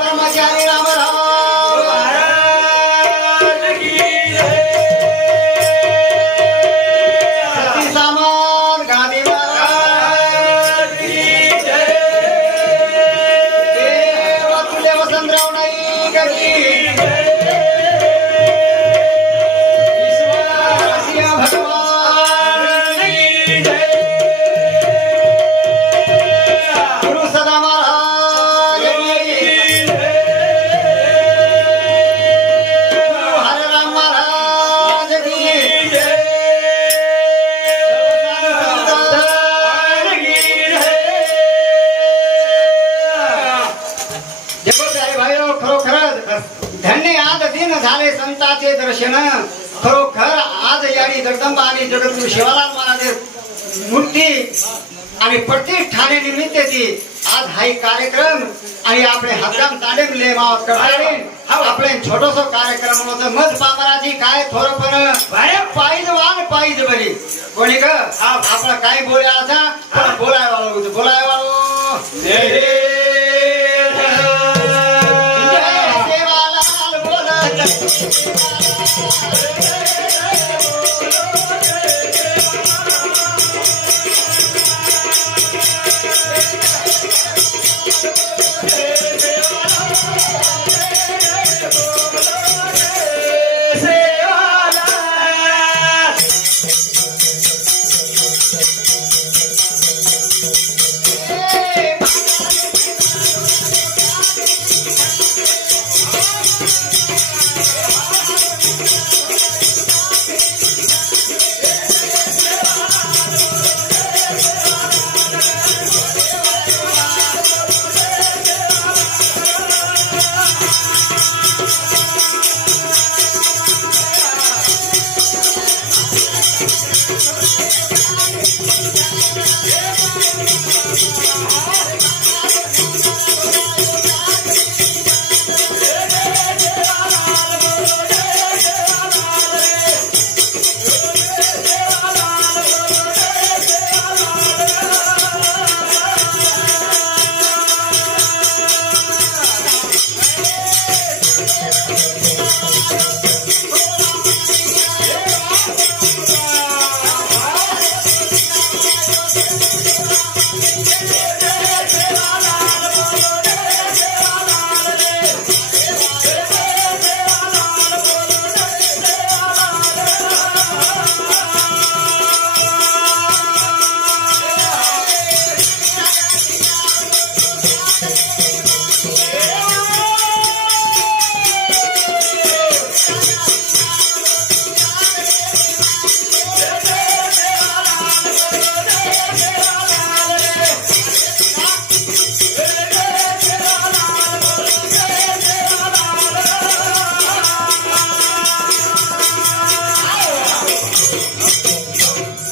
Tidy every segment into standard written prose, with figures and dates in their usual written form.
ब्रह्मचारी रामराव महाराज की जय। सती सामान गांधी महाराज की जय। देव तुल्य वसंतराव नाईक की ईश्वर भगवान की जय। गुरु सदा महाराज की गुरु हरे राम महाराज की जगोदरी भाईओ खरोखरच धन्य आज दिन झाले संतांचे दर्शन खरोखर आज यानी जगदंबा आणि जगद्गुरु शिवालाल महाराज मूर्ती आणि प्रत्येक ठाणे निमित्त ती आज हाई कार्यक्रम आणि आपले हजाम तांडेम ले मावत करणारे आपले छोटोसो कार्यक्रम होतं मज पामराची काय थोरपण पायीज वाल पायीज बरी कोणी ग आपला काय बोलायचा बोलाय वालो सेवालाल बोलत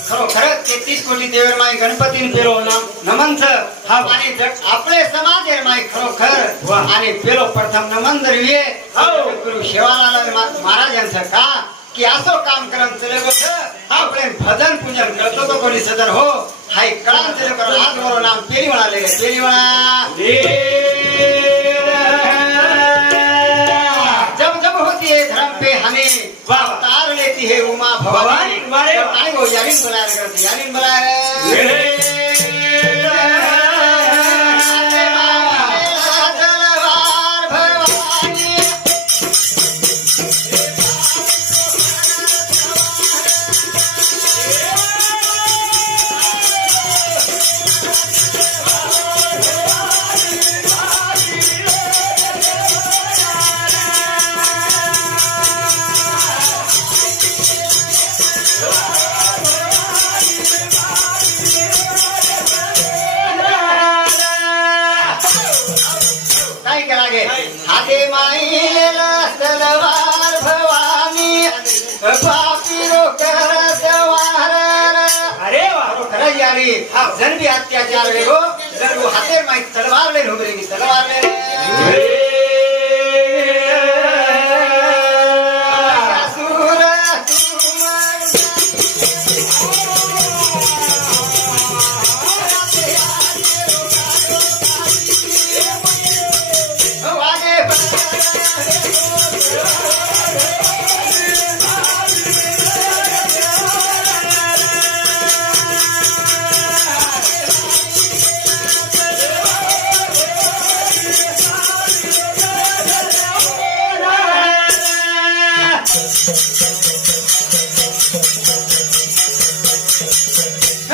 खरोखरच 33 कोटी देवर माई गणपतीने पेलो नमन आणि आपले समाज माई खरोखर आणि पेलो प्रथम नमन दरविये गुरु शिवालाल महाराजांचं का की असो काम करम चले गो आपले भजन पूजन करतो तो कोणी सदर हो हाय कळान चले कर आज वरो नाम पेरी म्हणाले पेरी म्हणा जब जब होती है धर्म पे हमें अवतार लेती है उमा भवानी आई वो यारिन बुलाया करती यारिन बुलाया हाथे माईला तलवार भवानी पापी रोकर सवार अरे वाह खरं यारी जन भी अत्याचार वेगो जर वो हाथे माई तलवार ले उभरेगी तलवार ले असुर तुम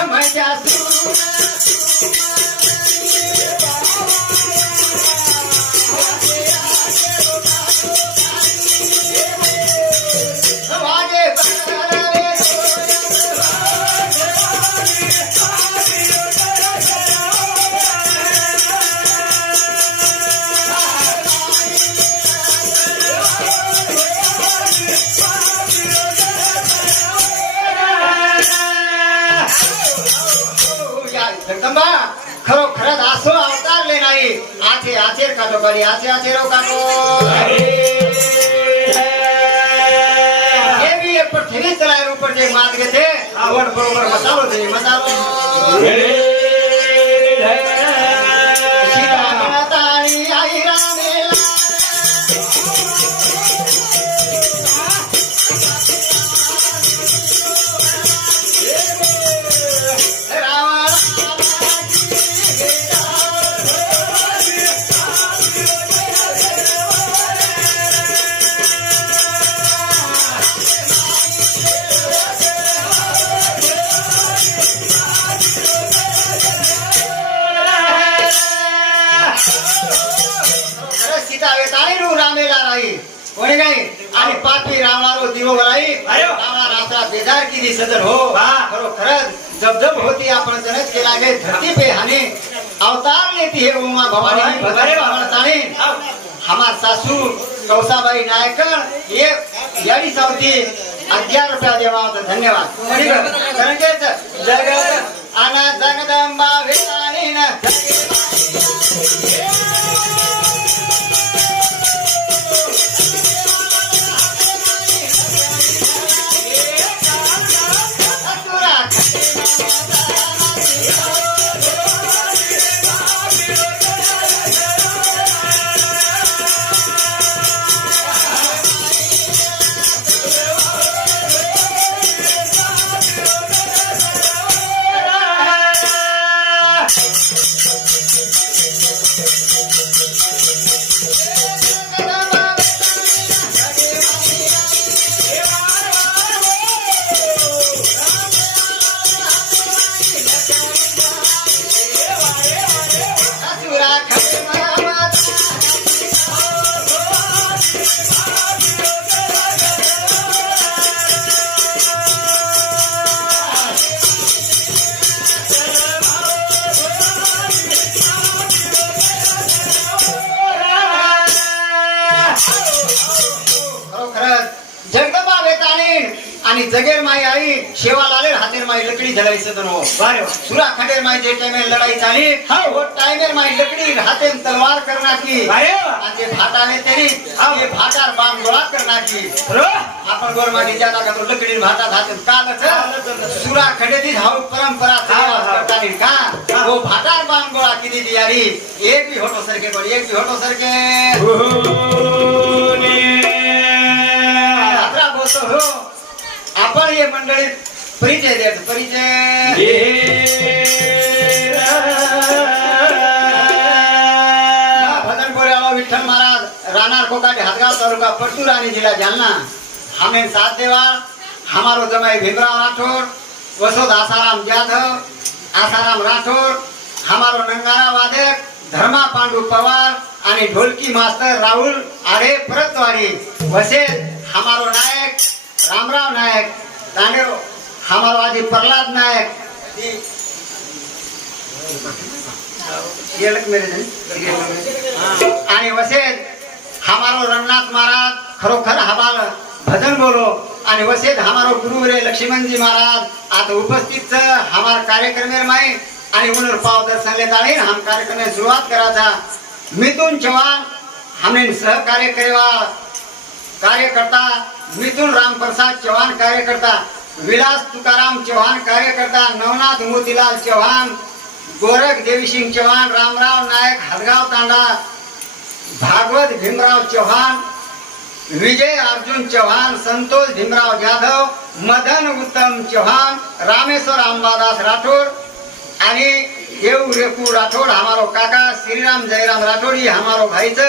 माझ्या जगदंबा खरोखरच असो अवतारले नाही आचे आचेर काटो करी आचे आचेरो काटो हे भी एक पृथ्वी चलाय ऊपर जे मात घेते आवड बरोबर मसालो दे मसालो सीता माता आणि आई रामेला सीता वेताळी रू रामेला राही कोणी नाही आणि पापी रावणारो दिवो राही रावणा रात्रा बेजार की सदर हो खरोखरच जब होती आपण जनच केला गे धरती पे हाने अवतार लेती है उमा भवानी भद्रकाली हमार सासू कौसाबाई नायकर ये याडी सावती 11 रुपया देवा होता धन्यवाद कारण जगत आना जगदंबा वेताळी न जगदंबा वेताळी आणि जगेर माई आई शेवा लाले हातेर माई लकडी जलाई सदनो सुरा खंडेर माई जे टाइम लड़ाई चाली वो टाइमेर माई लकडी हाथे तलवार करना की आणि भाटाने तेरी ये भाटार बाण गोळा करना की आपण गोर मागी ज्यादा का तो लकडी भाटा हाते कालच सुरा खंडे दी हाउ परंपरा करतानी का वो भाटार बाण गोळा की दी यारी एक भी होटो सरके बड़ी एक भी होटो सरके हो आपण ये मंडळी परिचय द्यायचं परिचय भजनपुरा विठ्ठल महाराज राहणार कोकाटे हातगाव तालुका परतूर जिला जालना हमें साथ देवा हमारो जमाई भीमराव राठौर वसोद आसाराम जाधव आसाराम राठौर हमारो नंगारा वादक धर्मा पांडू पवार आणि ढोलकी मास्टर राहुल आरे परतवारी वसे हमारो नायक रामराव नायक तांडेव हमारो आदि प्रहलाद नायक आणि वसेद हमारो रंगनाथ महाराज खरोखर हमार भजन बोलो आणि वसेद हमारो गुरु रे लक्ष्मण जी महाराज आता उपस्थित हमार कार्यक्रम माई आणि उनर पाव दर्शन लेता हम कार्यक्रम में शुरुआत करा था मिथुन चौहान हमें सहकार्य करेवा कार्यकर्ता मिथुन राम प्रसाद चौहान कार्यकर्ता विलास तुकाराम चौहान कार्यकर्ता नवनाथ मोतीलाल चौहान गोरख देवी सिंह चौहान रामराव नायक हदगाव तांडा भागवत भीमराव चव्हाण, विजय अर्जुन चव्हाण, संतोष भीमराव जाधव, मदन उत्तम चव्हाण, रामेश्वर अंबादास राठौर आणि देव रेकू राठौड़ हमारो काका, श्रीराम जयराम राठौड़ ये हमारो भाई च,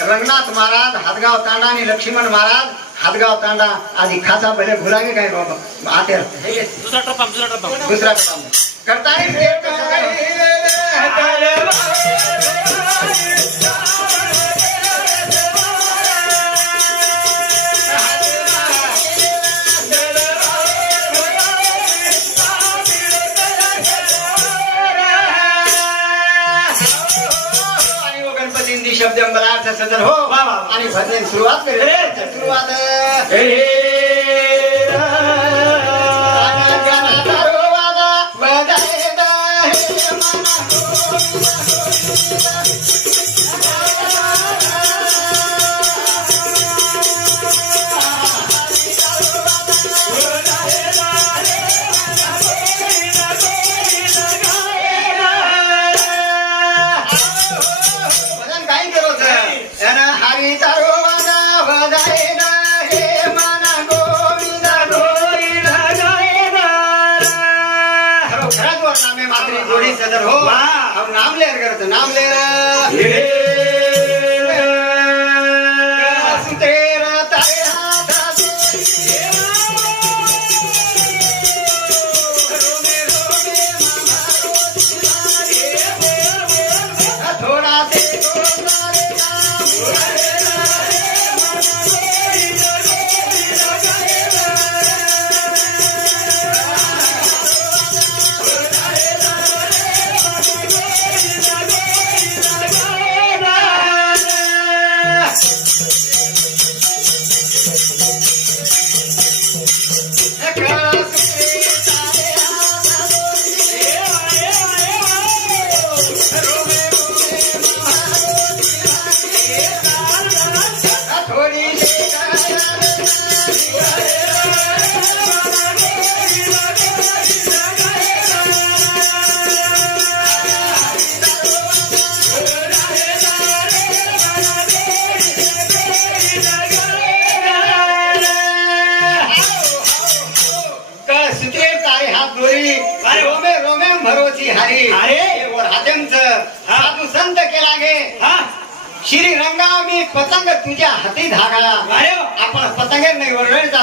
रंगनाथ महाराज हाथगाव तांडा आणि लक्ष्मण महाराज हाथगाव तांडा आदि खासा पहले भुला के काय बाबा आते रहते हैं। दूसरा टप्पा करता शब्द अंबलार्थ सदन हो आणि भजन सुरुवात करेल। सुरुवात सदर हो अब नाम ले करते नाम ले तेरा तारे हाथ थोड़ा से साधू संत केला गे श्री रंगा मी पतंग तुझ्या हाती धागा आपण पतंग नाही वरळचा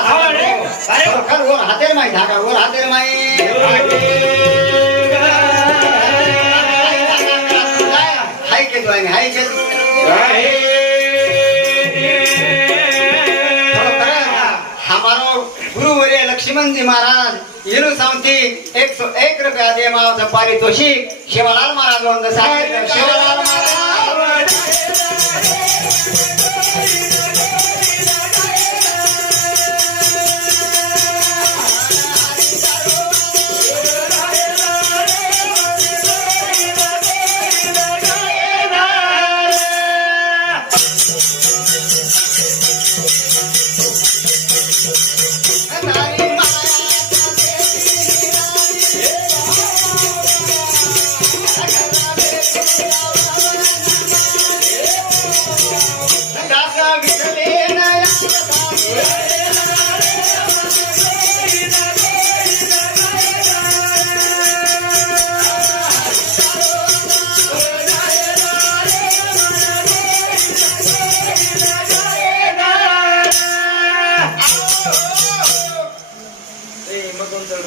खर वर हातेर माई धागा वर हातेर माई हाय के तू हाय के हमारो गुरुवर्य लक्ष्मण जी महाराज येनु सांगती 101 रुपया दे मावचं पारितोषिक शिवलाल महाराज वंद साहेब शिवलाल महाराज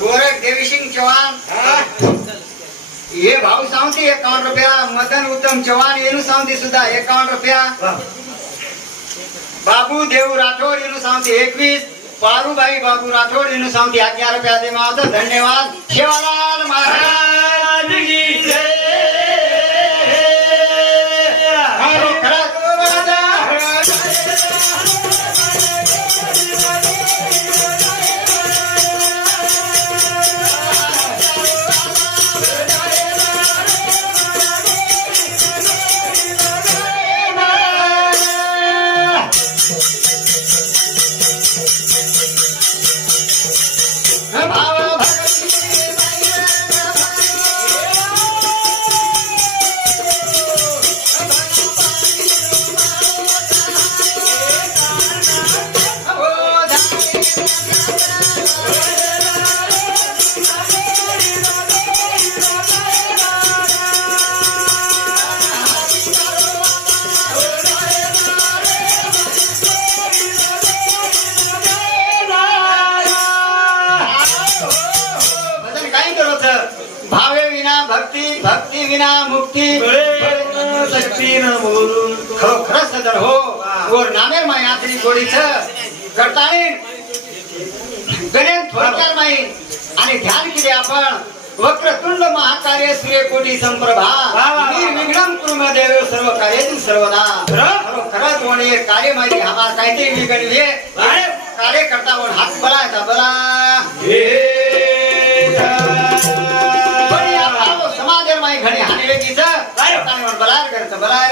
गोरख देवी सिंह चौहान ये भाऊ सांगती 51 रुपया मदन उत्तम चौहान येनु सांगती सुद्धा 51 रुपया बाबू देव राठौड़ येनु सांगती 21 पारूभाई बाबू राठौड़ येनु सांगती 11 रुपया दे मावचं धन्यवाद शिवलाल महाराज की जय दिन बोलून खरोखरच सदर हो वर नामेर माई आतली गोडीच करताळी गणेश थोडक्यात माई आणि ध्यान केले आपण वक्रतुंड महाकार्य सूर्यकोटी संप्रभा निर्विघ्नं कुरु देव सर्व कार्यातील सर्वदा खरोखरच वणी कार्य माहिती हा काहीतरी विघडले कार्य करता वन हात बलायचा बला समाज माई घडी हानी वेगीच बलार करत बलार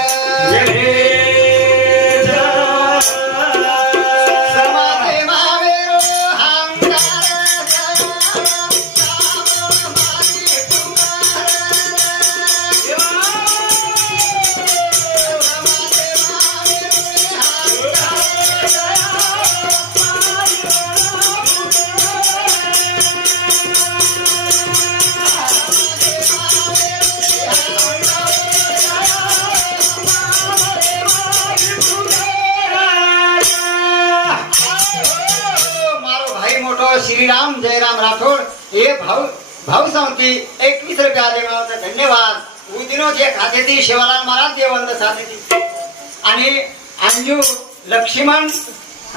श्रीराम जयराम राठोड हे भाऊ सांगती 21 रुपया देवाचा धन्यवाद उदिनो जे खाते ती शिवालाल महाराज देवंत साथे ती आणि अंजू लक्ष्मण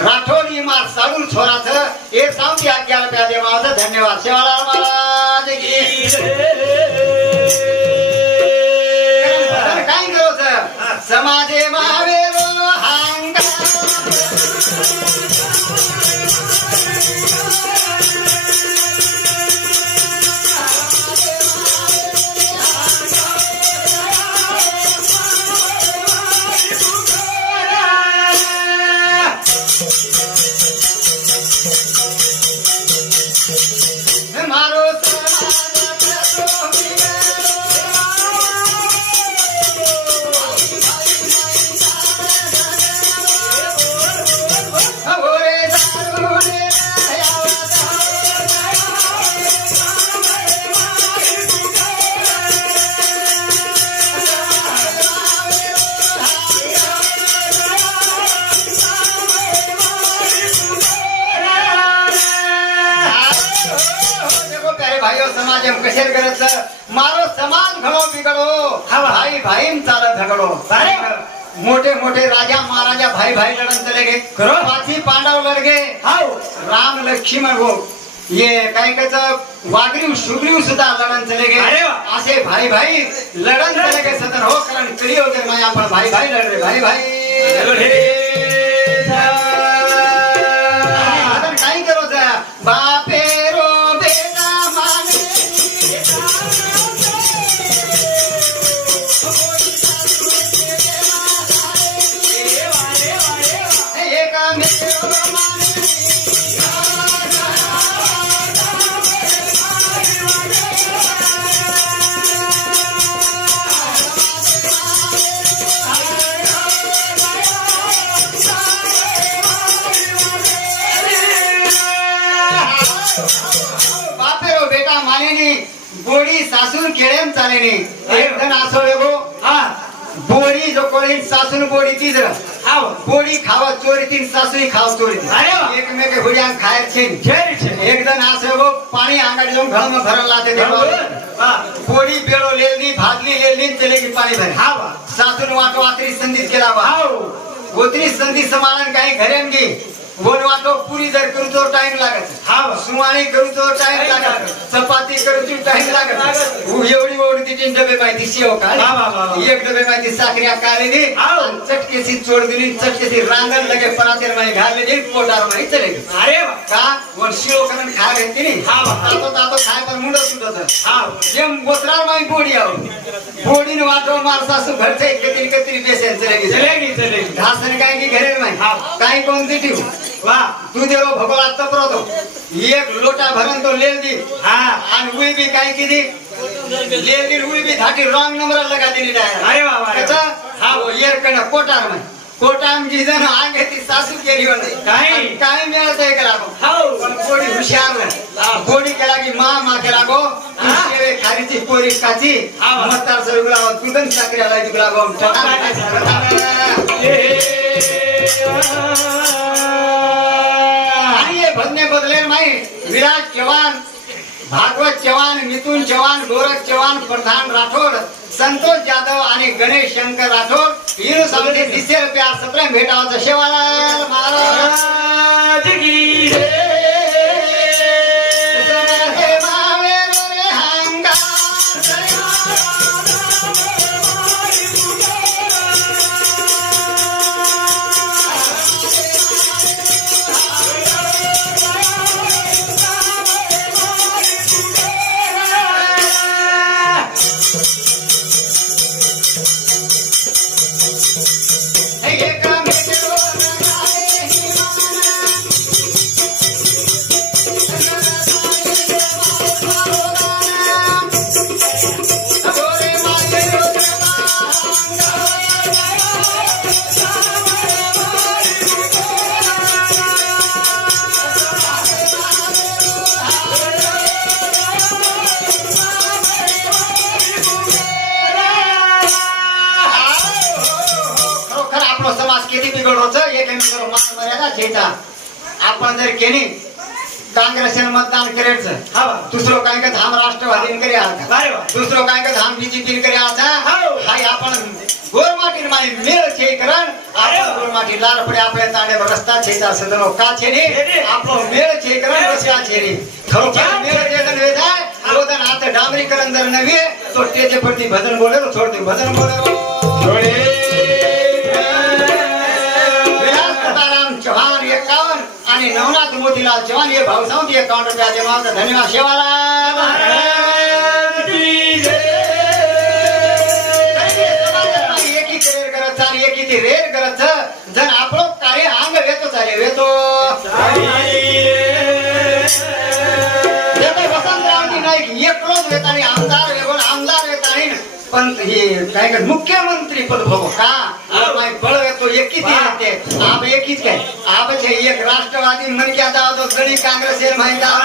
राठोड ही मार साडून छोराचं हे सांगती 11 रुपया देवाचा धन्यवाद शिवालाल महाराज की काय करोच समाजे मावेरो हांगा कशेर करत मारो समाज घडो बिघडो भाई भाई चाल झगडो मोठे मोठे राजा महाराजा भाई भाई लढन चले गे पाची पांडव लढ गे राम लक्ष्मण हो ये काय कच वागरीव सुग्रीव सुद्धा लढन चले गे असे भाई भाई लढन चले गे सदन हो कारण कडी वगैरे नाही आपण भाई भाई लढ रे भाई भाई काय करो बापे बोडी सासून केळेम चालेने एक जण असो गो बोडी जो कोळी सासून बोडी तीज बोडी खावा चोरी तीन सासूही खाव चोरी एकमेक हुड्यान खायचे एक जण असो गो पाणी अंगाडी जाऊन घळम भरला लाते बोडी बेळो लेलनी भाजली लेलनी चले की पाणी भर सासून वाटो वात्री संधीत केला गोत्री संधी समालन काही घरेन गे बोल वाटो पुरी जर करू तो टाइम लागत सुमाणी करू तो टाइम लागत चपाती करू तो टाइम लागत एवढी एवढी तीन डबे माहिती शेव काढ एक डबे माहिती साखऱ्या काढली चटकेसी चोड दिली चटकेसी रांगण लगे परातेर माही घालले पोटार माही चले अरे का वर शिव करण खा घेतली नी तातो तातो खाय पण मुंड सुटत जेम गोत्रार माही बोडी आव बोडीने वाटो मार सासू घरचे कतरी कतरी पेशेंट चले घासन काय की घरे माही काय कोणती ठेव तू देरो भगवान तपरतो एक लोटा भरन तो लेल दी आणि उई भी काय की दी लेल दी उई भी धाटी रॉंग नंबर लगा दिली अरे बाबा कचा वो येर कना कोटार में कोटाम जी जन आगे ती सासू केली होते काय मिळत आहे करा पण कोडी हुशार कोडी केला की मा केला गो शेवे खारीची पोरी काची मतार सगळा दुधन साखऱ्याला दिला गो भजने बदले नाही विराट जवान भागवत चव्हाण, मिथुन चव्हाण, गोरख चव्हाण, प्रधान राठोड, संतोष जाधव आणि गणेश शंकर राठोड हिरो सांगते दिसे प्यार 17 भेटावाचं शेवालाल महाराज की जय हे मावेरो रे हंगा समाज किती बिघडवतो एकमेकांवर मान मर्यादा ठेचा आपण जर केली काँग्रेसने मतदान करायचं दुसरं काय का हम राष्ट्रवादीन करे दुसरं काय का हम बीजेपी करे आता हाय आपण गोरमाटी माई मेळ छे करण आपण गोरमाटी लाल पडे आपल्या ताडे रस्ता छेचा सदनो का छेनी आपण मेळ छे करण रस्ता छेनी खरोखर मेळ जेदन वेदा रोदन हात डांबरीकरण जर नव्हे तो तेजे प्रति भजन बोलेलो छोडते भजन बोलेलो चव्हाण 51 आणि नवनाथ मोतीलाल चव्हाण हे भाऊ सांगते 51 रुपया देवाचा धन्यवाद शेवाला महाराज की जय एकी करेर करत आणि एकी ती रेर करत जण आपलं कार्य अंग वेतो चाले वेतो येते वसंतरावजी नाईक एकलोच वेत आणि आमदार वेगोन आमदार वेत आणि पण हे काय कर मुख्यमंत्री पद भोगो का माय बळ येतो एकीच येते आप एकीच काय आप छे एक राष्ट्रवादी मन क्या दाव तो गणी काँग्रेस हे माहिती दाव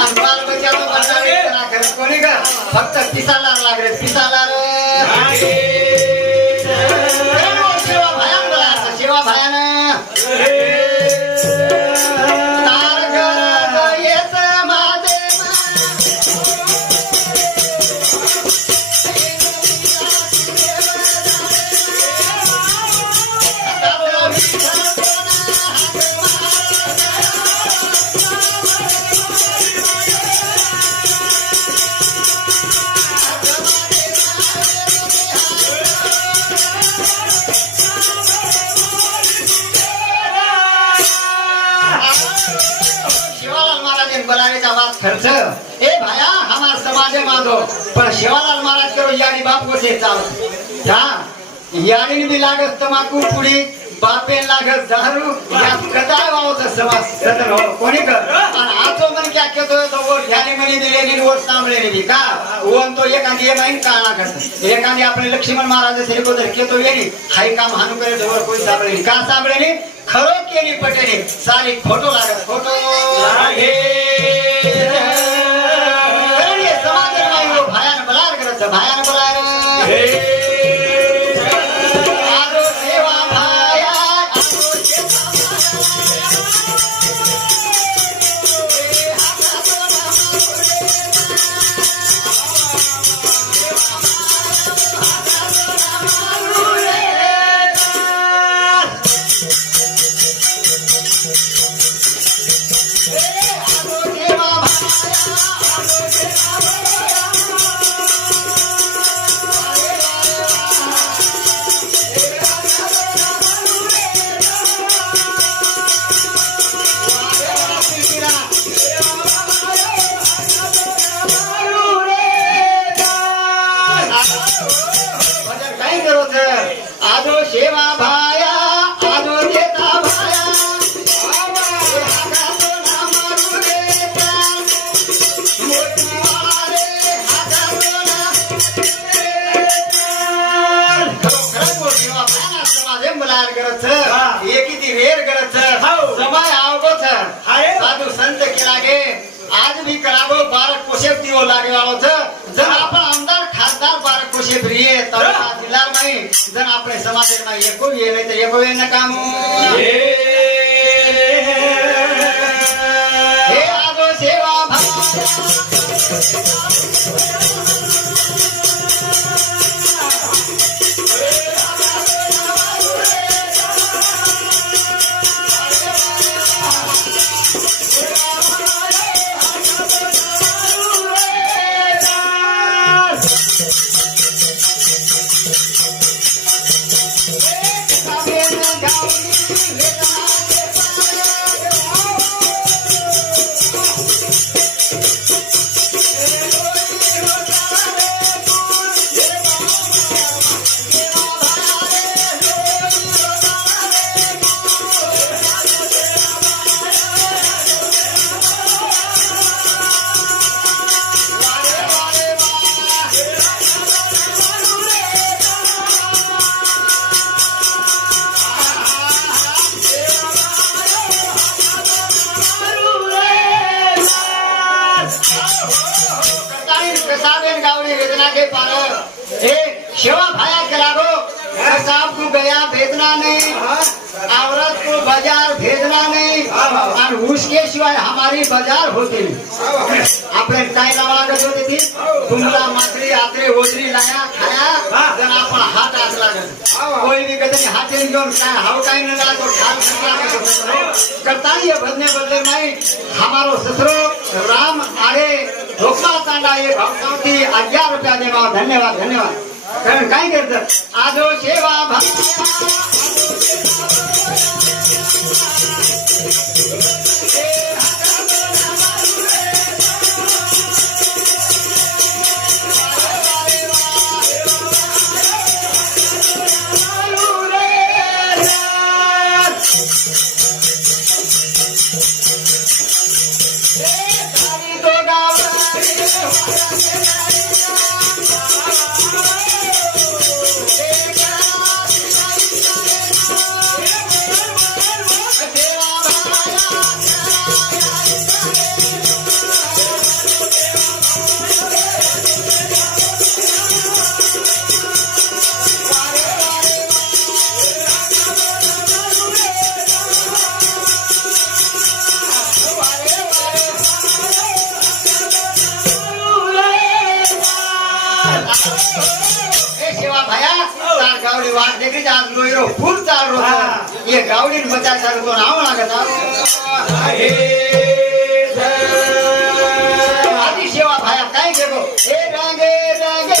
आणि बाल बच्चाचं बंडारी करा कर कोणी का फक्त पिसाला लागले पिसाला सेवा भयान बोला सेवा भयान खर्च ए भाया हमार समाज माधो पण शिवालाल महाराज करो यानी बाप को से चाल जा यानी भी लागत तमाकू पुडी बापे लागत दारू या कदाय वावचा समाज सदन हो कोणी कर आणि आजो मन क्या केतो तो वोट घ्याने मनी दिले नि वोट सांभळे नि का ओन तो एकांदी माइन काना करत एकांदी आपले लक्ष्मण महाराज से को जर केतो येनी हाई काम हानु करे जवर कोई सांभळे का सांभळे नि खरो केली पटेली साली फोटो लागत फोटो लागे भयान बलार करत भयान बलार आदो सेवा भाया आदो सेवा भाया आदो देता भाया साधू संत केला गे आज भी कराबो 12 कोशेप दिवो लागे वाळो छ जर आपण आमदार खासदार 12 कोशेप रिये तर जिल्हा नाही जर आपले समाजात नाही एको ये नाही तर एको न काम हे आगो सेवा भाव कसाबेन गावड़ी वेदना के पार ए सेवा भाया के लागो कसाब को गया भेजना नहीं औरत को बाजार भेजना नहीं और उसके सिवाय हमारी बाजार होती नहीं આપણે काय लावागत होती थी कुमला मात्री आत्रे ओजरी लाया खाया जन आपण हात आस लागत कोई भी कदे हाते घेऊन काय हाव काय न लागो खाल खटला करता ये भजने बदले नहीं हमारो ससरो राम आरे ढोकला तांडा ये भक्तांती 11 रुपया देवा धन्यवाद धन्यवाद कारण काय करत आजो सेवा गावडी वाट देखी आज लोयरो फुल चाल रो ये गावडी बचा चाल तो नाव लागत आदि सेवा भाया काय गेलो ए रंगे रंगे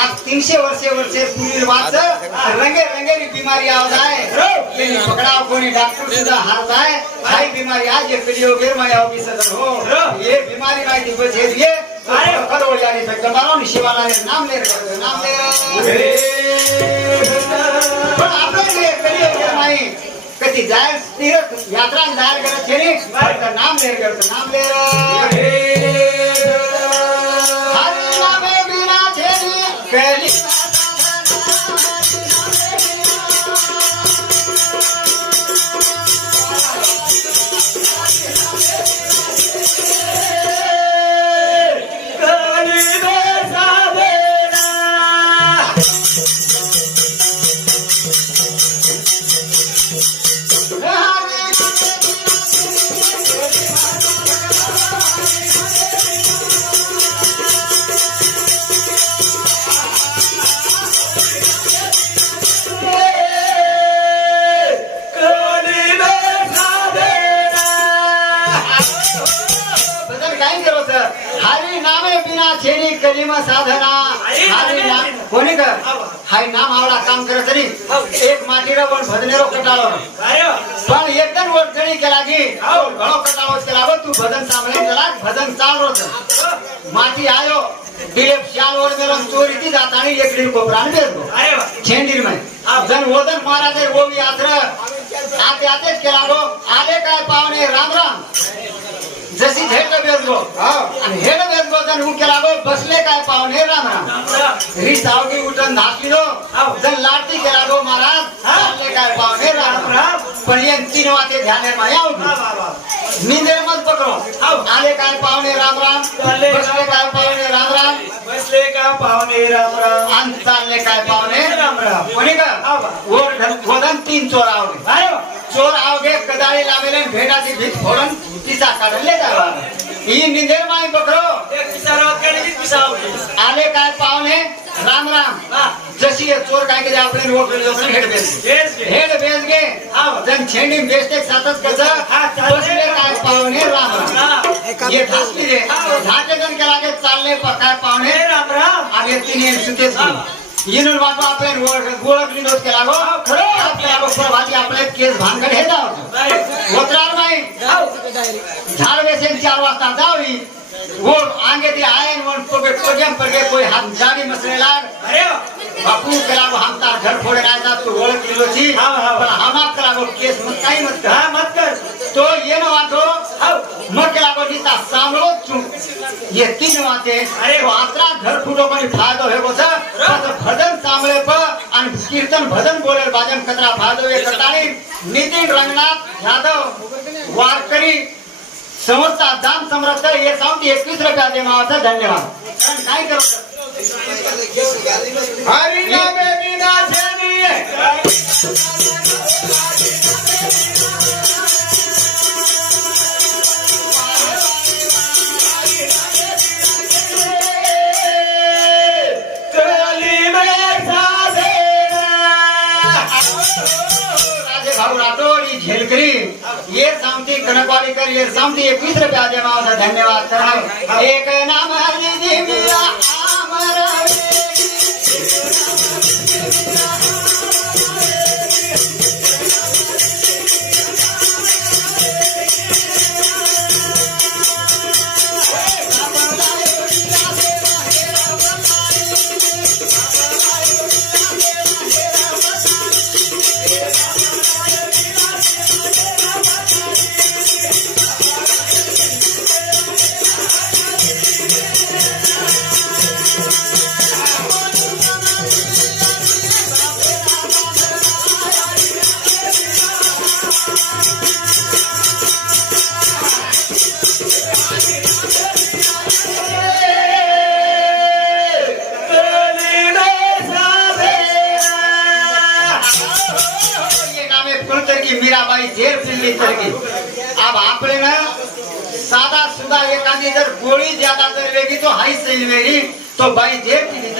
आज 300 वर्षे पूर्वी वाच रंगे रंगेरी बीमारी आव जाए ये पकड़ाव कोनी डॉक्टर सुद्धा हार जाए हाई बीमारी आज ये पीलियो गेर में आओ भी सदर हो ये बीमारी में दिखो छे ये करोड़ यानी तक मारो नि शिवाला ने नाम ले पण आपले ये पीलियो गेर में कति जाय तीर्थ यात्रा जाय करत छे नी नाम ले हरि नाम बिना छे नी पहली हरि नामे बिना छेनी कलिमा साधना हरि नाम कोणी कर हाय नाम आवडा काम करत तरी एक माटीरा पण भजनेरो कटाळो पण एकदम वडकणी केला की घणो कटाळो केला तू भजन सांभळे केला भजन चालरो माटी आयो दिलेप शाल वर मेलो चोरी ती जातानी एक दिन कोपरान बेरतो छेंडीर में जन वदन महाराज वो भी आदर आते आतेच केला गो आले काय पाहुणे राम राम जशी हेड बेसगो आणि हेड बेसगो जण उ केला गो बसले काय पाहुणे राम राम री सावगी उठून धासली दो जण लाटी केला गो महाराज चालले काय पाहुणे राम राम पण ये तीन वाते ध्याने माया निंदे मत पकड़ो आले काय पाहुणे राम राम बसले काय पाहुणे राम राम बसले का पाहुणे राम राम आणि चालले काय पाहुणे राम राम कोणी का वोदन तीन चोर आवडे चोर आवगे कदाळी लावेले भेटाची भीत फोडून तिचा काढले जावा ही निंदेर माई पकड़ो एक सर्वात कडे पिसावली आले काय पाहुणे राम राम जशी ये चोर काय के आपले रोड हेड बेस गे जन छेंडी बेसते सातच कस बसले काय पाहुणे राम राम ये धासली रे धाटे जन के लागे चालले काय पाहुणे राम राम आगे तिने सुतेच येणून वाटो आपले ओळखली नोट केला गो खरं आपल्या प्रभाती आपले केस भानगड हे जाव होत्रार नाही झाड बेसेन 4 वाजता जावी वो आगे दी आए वन पोडियम पर के कोई हम जानी मसले लाग अरे बापू केला गो हम तार घर फोड़े ना तो ओळखली लोची पण हमा केला गो केस मत काही मत कर मत कर तो ये न वाटो मत केला गो नीता सांभळो चू ये तीन वाते अरे वात्रा घर फुटो पण फायदो हे गो भजन सांभळे प आणि कीर्तन भजन बोले बाजन कतरा फायदो हे करतानी नितीन रंगनाथ यादव वारकरी समजता दान समर्थ ये साउंड 21 रुपया दे मावता धन्यवाद काय करू हरि नाम बिना छेनी भाऊ राठोड झेलकरी ये सामती कनकवाली कर ये सामती 21 रुपया दे मावता धन्यवाद कर एक नाम हरि जी मिया आमर मीराबाई जेर पिल्ली तरगी अब आपले ना सादा सुदा एखादी जर गोळी ज्यादा जर वेगी तो हाई सही वेगी तो बाई जेर पिल्ली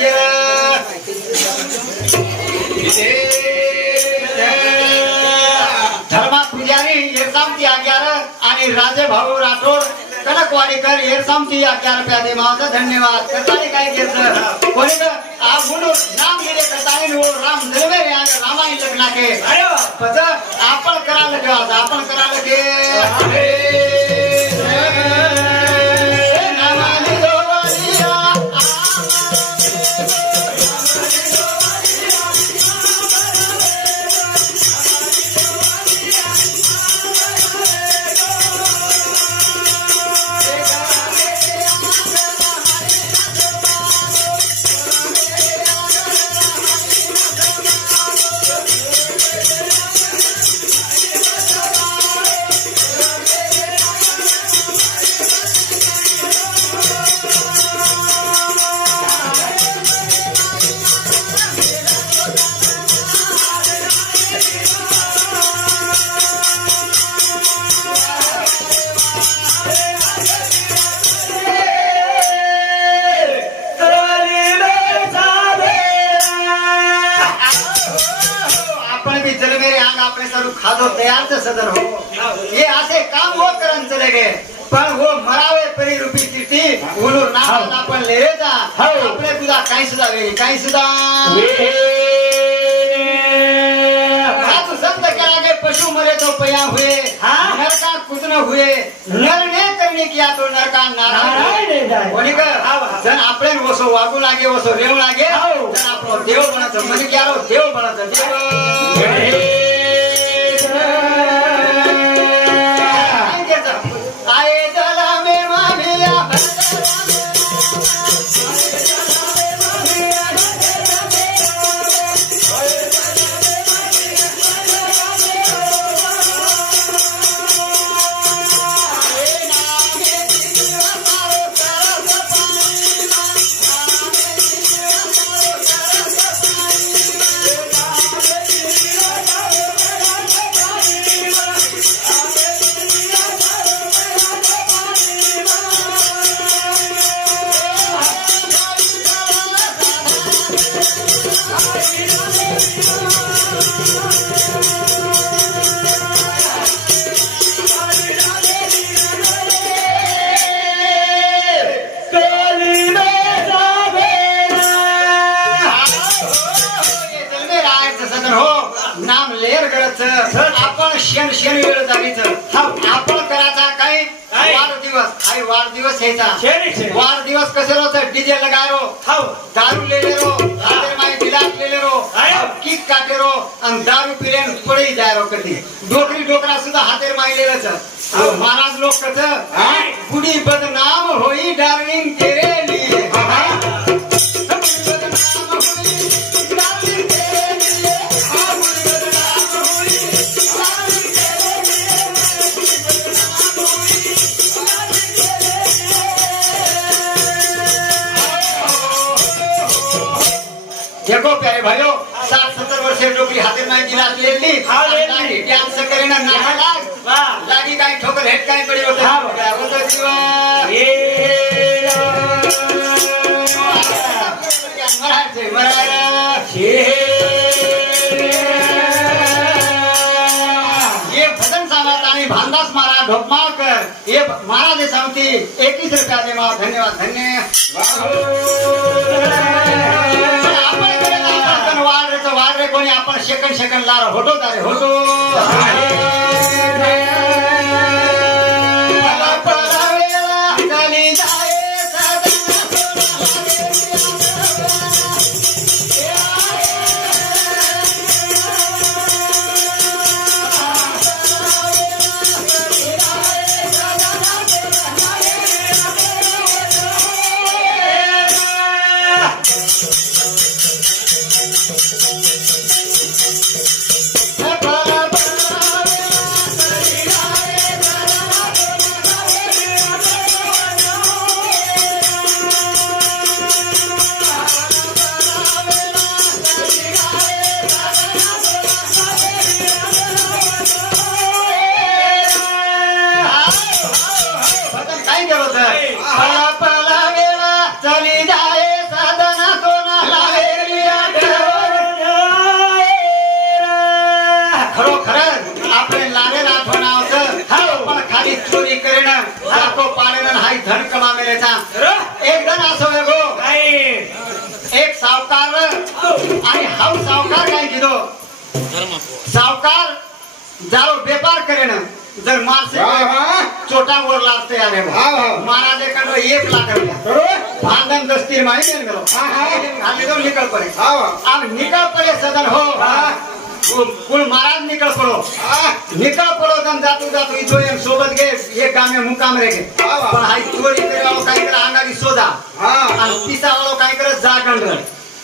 धर्मा पुजारी ये सामती 11 आणि राजे भाऊ राठोड कनकवाडीकर हे सामती 11 रुपया दे मावता धन्यवाद कसाली काय घेतलं कोणी आप बोलो नाम मेरे कताई वो राम नरवे यहाँ रामायण लगना के अरे पता आपन करा लगे आपन करा लगे नमानि दोवलिया खादो तयार से सदर हो ये आसे काम वो करन चले गए पण वो मरावे परी रूपी कीर्ती उनो नाम आपण लेता आपले तुला काही सुद्धा तू संत करा के पशु मरे तो पया हुए नर का कुछ न हुए नर ने करने किया तो नर का नारायण कोणी का जन आपले वसो वागू लागे वसो रेव लागे जन आपलो देव बनत मन क्यारो देव बनत देव आपण शेण वेळ झालीच आपण करायचा काय काय? वाढदिवस यायचा शेणी. वाढदिवस कसे होतं डीजे लगारो दारू लेले रो हातेर माई गिलास लेले रो किक काटे रो आणि दारू पिले पडी जाय रो कधी डोकरा सुद्धा हातेर माई लेलच महाराज लोक कसं बुडी बदनाम होई डार्लिंग तेरे लिए देखो प्यारे भाइयों 60-70 वर्ष नौकरी हाथे में गिलास ले ली डांस करे ना नाटक लागी काय ठोकर हेड काय पड़ी होते ये भजन सांगत आणि भांडास मारा ढोकमाळ कर ये महाराज सांगती 21 रुपया दे माव धन्यवाद वाढ रे कोणी आपण सेकंड लार होतो तारे होतो धन कमावेलेचा एक जण असो गो एक सावकार आणि हाऊ सावकार काय किदो सावकार जारो व्यापार करेन जर माणसे छोटा वर लागते आले महाराज कडे 1 लाख रुपया भांडण दस्तीर माहिती आहे गेलो निकल पडे अब निकल पडे सदन हो कुल महाराज निकल पड़ो दम जातू इतो एम सोबत गे एक गाम में मुकाम रह गए पण हाई चोरी करे वालो काय करे अंगारी सोदा आणि पिसा वालो काय करे जागंड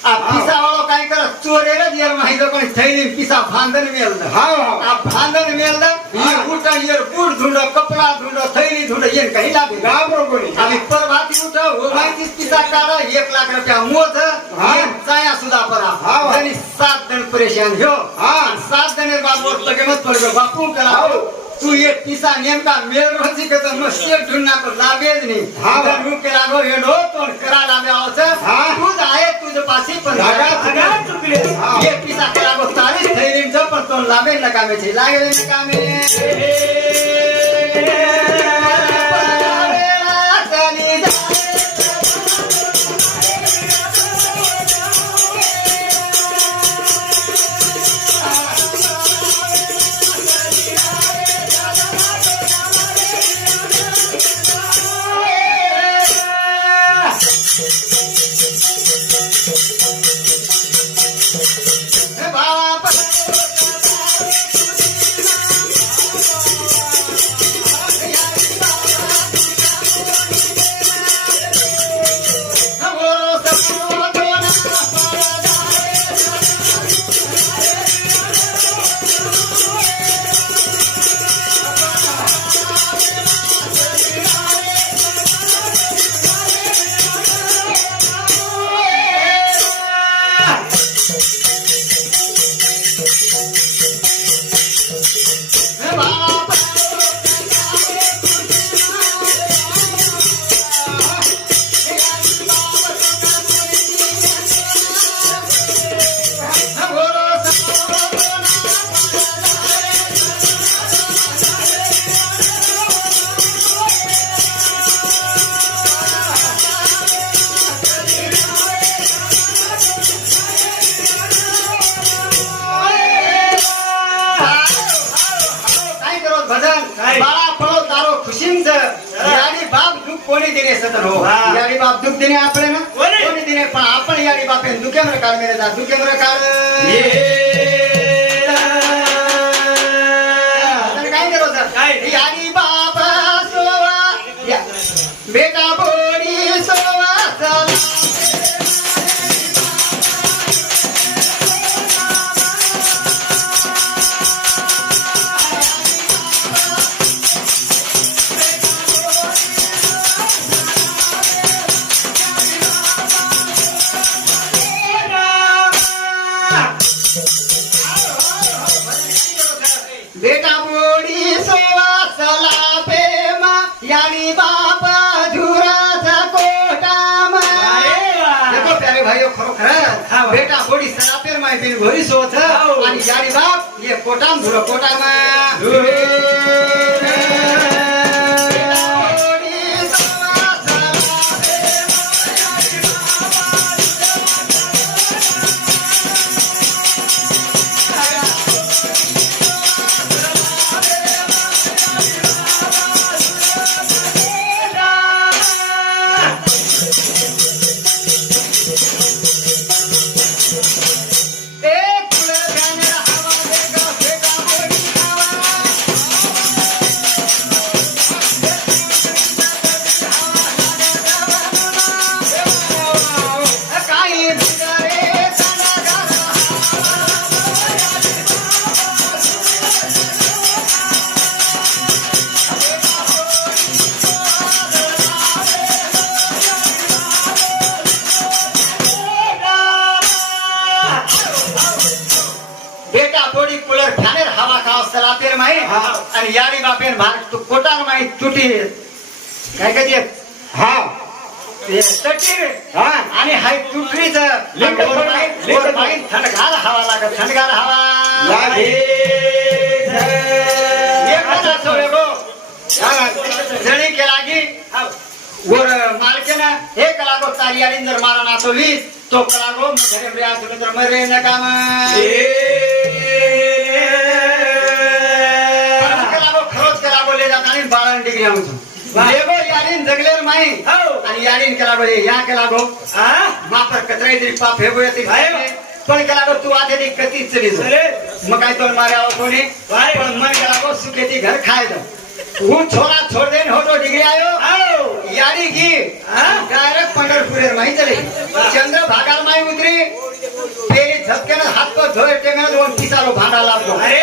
आ पिसा वालो काय करे चोरेला दियर माहिती पण थैली पिसा भांडन मेलद आ भांडन मेलद ये उठा ये बूट ढूंढो कपड़ा ढूंढो थैली ढूंढो ये कहीं लागे गाबरो कोणी आणि परभाती उठो वो माहिती पिसा काढो 1 लाख रुपया मोज ये जाया सुदा परा जनी 7 जण परेशान हो 7 जण बाबू लगे मत पड़ो बापू करा तू ये पिसा नेमका मेल रोजी के तो मस्ती ढूंढना को लावेज नहीं जर मुंह के लागो हेडो तो करा लावे आवसे तू आए तुझे पासी पण लगा चुकले ये पिसा करा को तारीख थैलीम जो पर तो लावे लगावे छे लागे लगावे कोणी दिने सतन हो हा. याडी बाप दुख दिने आपले ना कोणी? कोणी दिने पण आपण याडी बाप दुखेमर काळ मेरे जा दुखेमर काळ तर काय करो सर काय? याडी बाप सोवा या. बेटा बोडी सोवा चला बेटा बोडी सोवा चला पेमा यानी बापा झुराचा कोटामा देखो प्यारे भाइयों खरोखर बेटा बोडी चला पेर माय बिन घोरी सोच आणि यानी बाप ये कोटाम झुरो कोटामा बेटा बोडी कूलर फॅनेर हवा खाव सलातेर माई आणि याडी बापेन भाग तू कोटार माई तुटी काय कधी हा ते तटीर हा आणि हाय तुटरीच लिंक माई थंडगार हवा लागत थंडगार हवा लागे एकदा सोयगो जणी केलागी वर मालकेना हे कलागो तारी आडींदर मारा नातो वीस तो कलागो घरे ब्रिया सुंदर मरे नकाम कलागो खरोच कलागो ले जात आणि बाळन डिग्री आमचं लेगो याडीन जगलेर माई आणि याडीन कलागो या कलागो मापर कतरे तरी पाप हे बोयती पण कलागो तू आधे दी कती चली मग काय तो मार्यावर कोणी पण मन कलागो सुखेती घर खाय दो હું છોરા છોડ દેન હોતો ડિગ્રી આયો યારી કી ડાયરેક્ટ पंढरपुरेर माहिती चले चंद्र भागार माई उतरी पेली झपक्यानं हात पाय धोय टेंगन दोन पिसारो भांडा लागतो अरे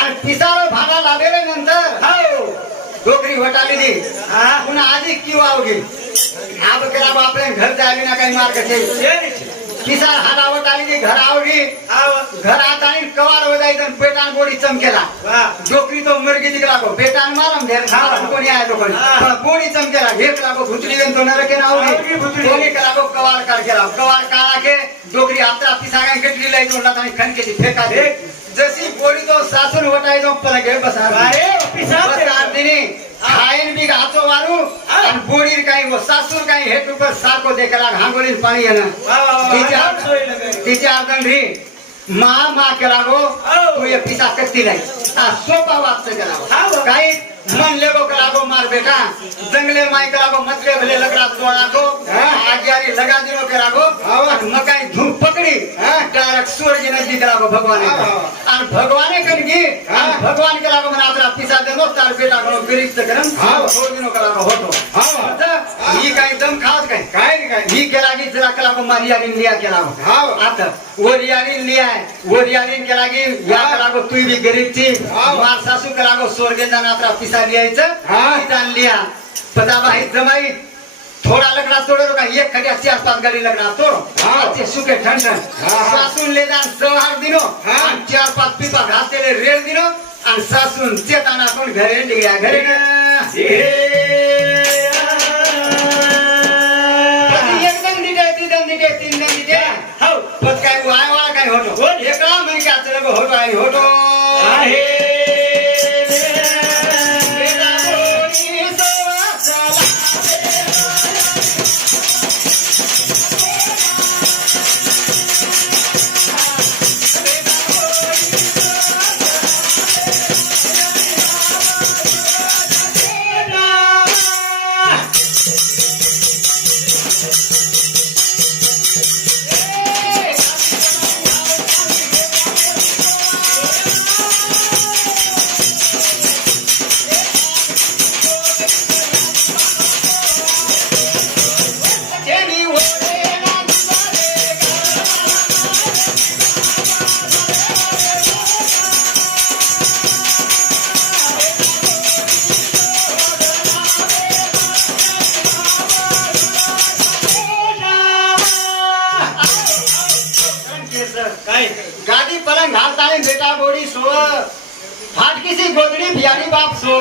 आणि पिसारो भांडा लागले नंतर डोकरी वटाली दी पुन्हा आधी किंवा आवगी अब केला आपले घर जावी ना काही मार्ग छे किसार हाडावट आली ती घर आवगी घर आता आणि कवार हो जायचं पेटान गोडी चमकेला डोकरी तो मुर्गी दिकला को पेटान मारम धेर खारम कोणी आहे तो कोणी पण गोडी चमकेला घेत लागो भुतली गेन तो नरके ना आवगी कोणी कला को कवार काढ केला कवार काढा के डोकरी आत्रा पिसा काय कटली लाई तोंडात आणि खणकेची फेका दे जशी गोडी तो सासून वटाय जो पण घे बसा अरे पिसा दिनी खायन बी गाचो वारू आणि बोडीर काही वो सासूर काही हे टुकर सारको देखला घांगोलीन पाणी येणं तिच्या अर्धंढी मा केला गो तू ये पिसा कत्ती नाही सोपा वाचत केला काही मन लेगो केला गो मार बेटा जंगले माई केला गो मतले भले लगरा तोडा गो आग्यारी लगा दिनो केला गो मकाई धूम पकडी डायरेक्ट सूरज नजदीक केला गो भगवान आणि भगवाने कनगी भगवान केला गो मना आपला पिसा देनो तार बेटा गो गरीब त करम छोड़ दिनो केला गो होतो ही काही दम खात काय ही केला की जरा केला गो मारियानी लिया केला गो आता ओरियानी लिया ओरियानी केला की या केला गो तू भी गरीब थी मार सासू केला गो स्वर्गे जाना आपला पिसा लियायचं जान लिया पता भाई जमाई थोड़ा लगना तोड़ो का एक खड़िया 4-5 गाड़ी लगना तोड़ो अच्छे सूखे ठंड सासुन ले जान सवार दिनो 4-5 पीपा घास तेले रेल दिनो आणि सासून चेताना कोण घरे निघ्या घरे एकदम दिटे 3 दिटे हो पण काय वाय वाय काय होतो एकला मी काय चले होतो आहे होतो आहे काय गादी पलंग घालताने बेटा बोडी सो फाटकीसी गोदडी बियाणी बाप सो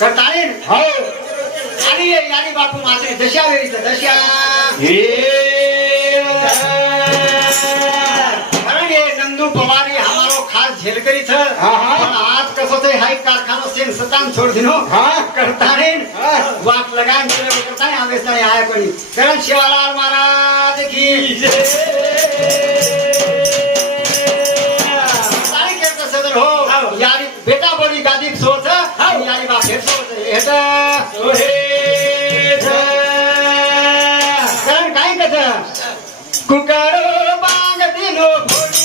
करताने हो आणि ये यानी बापू मात्र दशा वेळीच दशा कारण ये नंदू पवारी हमारो खास झेलकरी छ पण आज कसं ते हाय कारखाना सेन सतान छोड़ दिनो करताने वाट लगान चले करताने आवेश नाही आया कोणी कारण शिवालाल महाराज की जय तारीख के सदर हो यारी बेटा बोली गादी सोच यारी बाप हे सोच हेटा कारण काय कथ कुकारो बांग दिनो भोली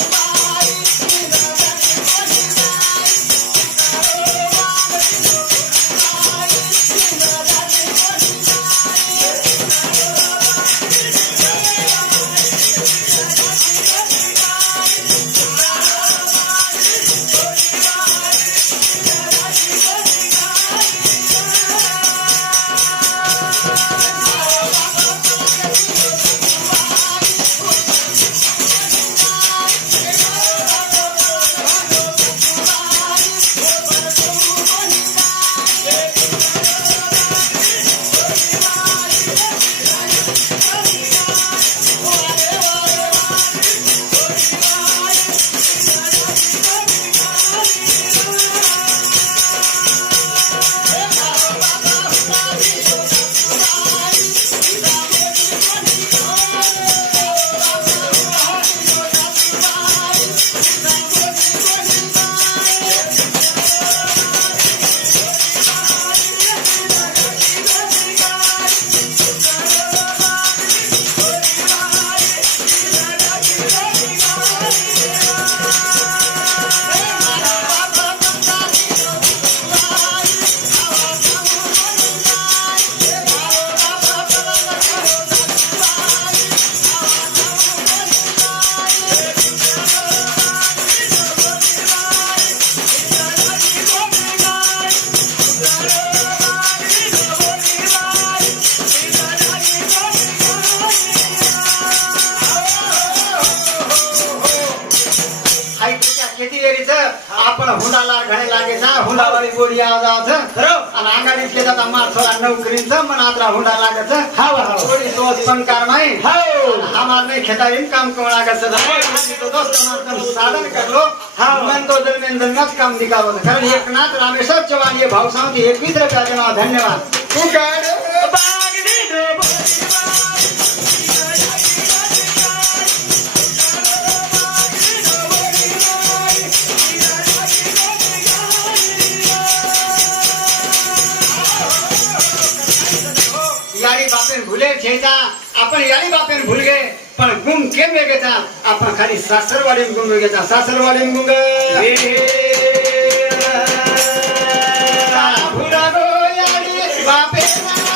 आपण हुंडाला घडे लागे जा हुंडावाली गोडी आवाज खरं आणि अंगाडीतले जाता माणसाला नोकरीचं मन आतला हुंडा लागत हाव हाव गोडी सोच पण कार माई हाव हमार नहीं खेतारीन काम को लागत तो दोस्त मार्गम साधन कर लो मन तो दिल में मत काम दिखावत कारण एकनाथ रामेश्वर चौहान ये भाव सावती 21 रुपया देना धन्यवाद कुकारो बांग दिनो यारी बापेन भूले छेजा आपण यारी बापेन भूल गए पण गुम केम वे गेता आपण खाली सासरवाडी गुम वे गेता सासरवाडी गुंग भूला गो यारी बापेन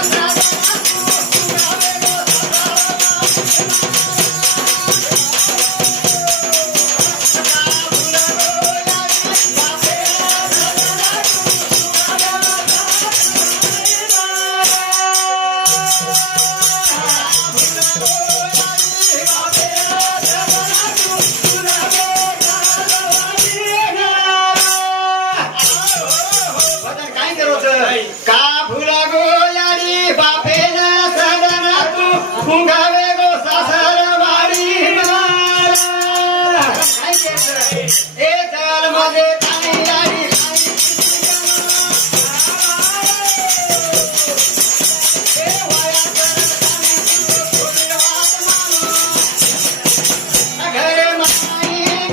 का भूला गो यारी बापेन सदन तू फुंगावे गो सासरवाडी ए चल मजे ताई यारी घरे माई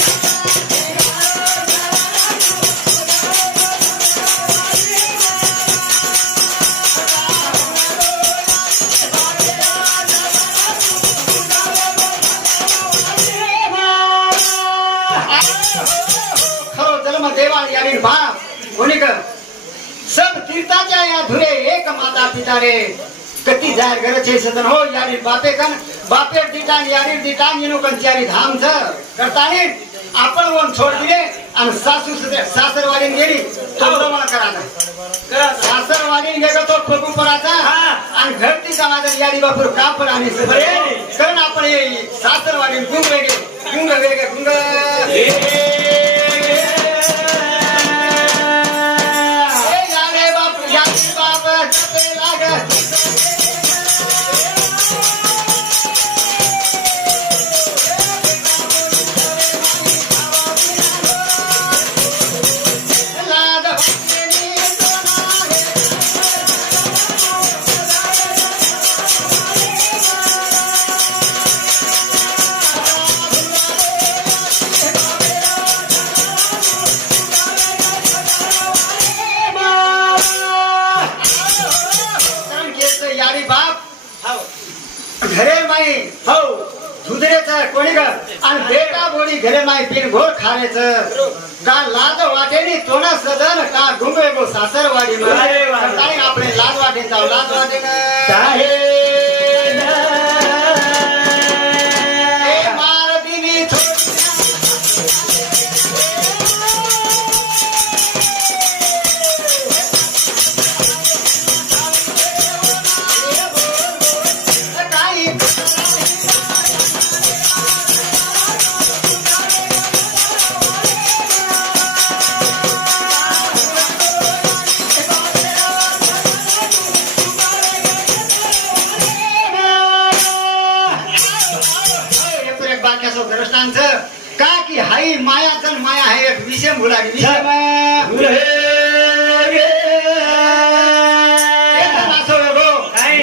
खरो जन्म देवा यारी बाप कोणी कर सब तीर्थाच्या या धुरे एक माता पिता रे कती जाहीर करे छे सदन हो यारी बापे कन बापे दिटान यारी दिटान येनो कन यारी धाम छ करताने आपण वन छोड दिले आणि सासू सासरवाडी गेली तो प्रमाण करा सासरवाडी गेलो तो प्रभू पराचा आणि घरती समाज यारी बापूर कापड आणि सगळे कारण पण ये सासरवाडी गुंग वेगे गुंग वेगे गुंग ए यारे बाप चपे लाग यारी बाप घरे माई हो दुधरेच कोणी ग आणि बेटा बोडी घरे माई पिन घोर खारेच का लाज वाटेनी तोना सदन का गुंगे गो सासरवाडी काय आपले लाज वाटे जाऊ लाज वाटे मार दिनी का की हाई मायाच माया आहे एक विषय मुलागी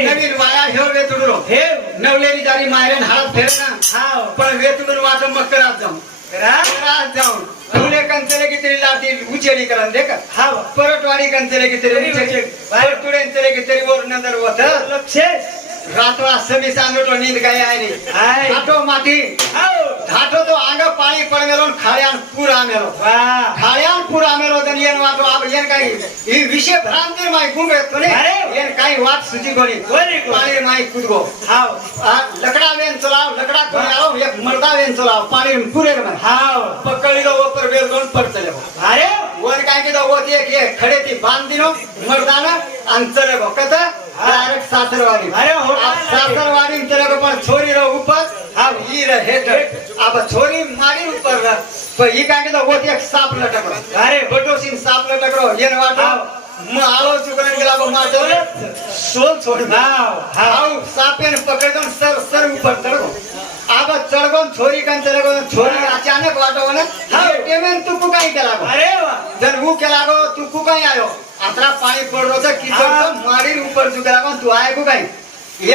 नवीन वाया हे तुडो हे नवलेली जारी मायरेन हात फेर ना पण वेतून वाट मग करात जाऊन फुले कंचले की तरी लाटी उचेडी करन देख हा परटवाडी कंचले की तरी उचेडी तुडे की तरी वर नंतर होत लक्ष रातवा सभी सांगतो नींद काय आहे रे आठो माती धाठो तो आंग पाणी पडमेलो खाळ्यान पूर आमेलो खाळ्यान पूर आमेलो तन येन वाटो आप येन काही ही विषय भ्रांती माई गुंगे तोने येन काही वाट सुची कोणी पाणी माई कुदगो हाव लकड़ा वेन चलाव लकड़ा कोण आलो एक मर्दा वेन चलाव पाणी पुरे रे हाव पकड़ी दो ऊपर बेल दोन पड चले अरे वर काय की दो वो एक खडे ती बांध दिनो मर्दाना अन चले गो कथा डायरेक्ट सासरवाडी अरे हो सासरवाडी चले गो पण छोरी रो ऊपर अब ई रे हेठ अब छोरी मारी ऊपर पर ई काय की दो वो एक सांप लटकरो अरे बटोसीन सांप लटकरो येन वाटो म आलो चुकन गेला गो माटो सोल छोड़ हाव हाव सापेन पकड़न सर सर ऊपर चढ़गो अब चढ़गो छोरी कन चले गो छोरी अचानक वाटो ने टेमेन तू को काय केला गो अरे वाह जन वो केला गो तू को काय आयो आतरा पानी पड़रो छ कीचड़ मारी ऊपर चुकेला गो तू आए को काय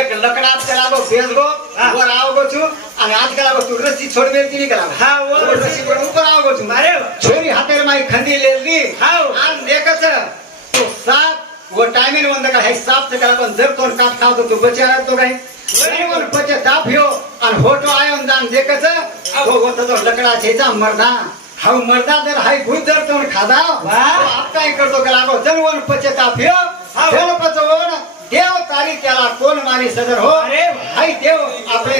एक लकड़ा चला गो बेच गो और आओ गो छु અને આજ કલા તું રસી છોડ બેલતી ની કલા હા ઓ રસી પર ઉપર આવો છું મારે છોરી હાથે માઈ ખંડી લેલી હા આ દેખ છે તો સાપ वो टाइमिंग वंद का है साप से कला जर तोन काट खाव तो बचारा तो काय बरोबर पचे दाफ्यो आणि होटो आयो दान देख છે तो वो तो लकड़ा छेचा मरदा हाउ मरदा जर हाई भूत जर तोन खादा वाह आप काय करतो कला गो जनवन पचे दाफ्यो फेल पचवण देव तारी त्याला कोण मारी सदर हो अरे हाय देव आपले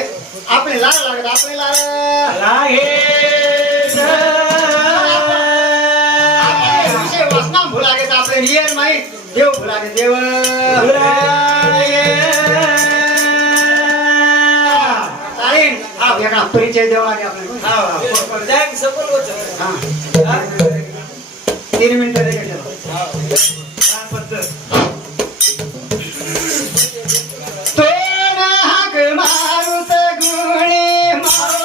आपले लाग लागत आपले लागे विषय वासना भुलागे आपले नियर माई देव भुलागे देव तारीन आप एका परिचय देव लागे आपले हां जाग सफल होत हां 3 मिनिट देखे चलो हां पत्त मारुत गुणी मारो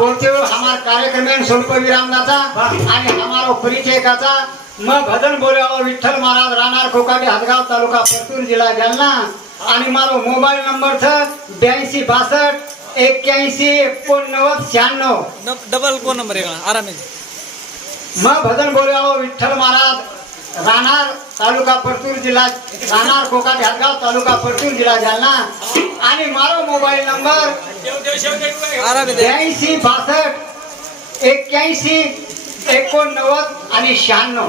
बोलते हो हमारा कार्यक्रम है स्वल्प विरामनाचा आणि हमारो परिचयकाचा मग भजन बोलावं विठ्ठल महाराज राहणार कोकाटे हदगाव तालुका परतूर जिल्हा जालना आणि मारो मोबाईल नंबर छ 8262 81 89 96 डबल को नंबर आहे का आराम आहे मग भजन बोलावं विठ्ठल महाराज राहणार तालुका परतूर जिल्हा राहणार कोकाटे हदगाव तालुका परतूर जिल्हा जालना आणि मारो मोबाईल नंबर आराम आहे 82 62 81 89 आणि 96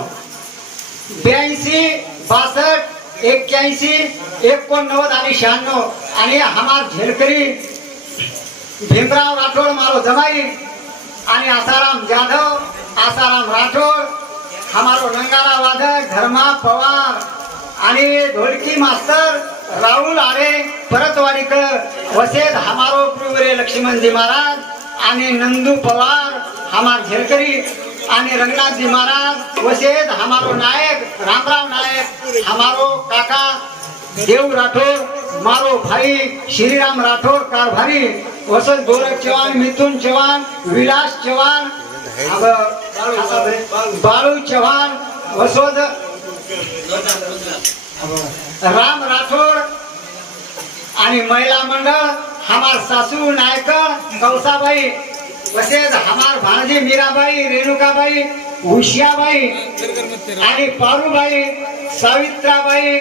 82 62 81 89 आणि 96 आणि हमार झेलकरी भीमराव राठोड मारो जमाई आणि आसाराम जाधव आसाराम राठोड हमारो नंगारा वादक धर्मा पवार आणि ढोलकी मास्तर राहुल आरे परतवाडीकर वसेद हमारो प्रिवरे लक्ष्मणजी महाराज आणि नंदू पवार हमार झेलकरी आणि रंगनाथजी महाराज वसेद हमारो नायक रामराव नायक हमारो काका देव राठोड मारो भाई श्रीराम राठोड कारभारी वसंत गोरख चव्हाण मिथुन चव्हाण विलास चव्हाण बाळू चव्हाण वसोद राम राठोड आणि महिला मंडळ हमार सासू नायक कौसाबाई तसेच हमार भाणजी मीराबाई रेणुकाबाई उषियाबाई आणि पारूबाई सावित्राबाई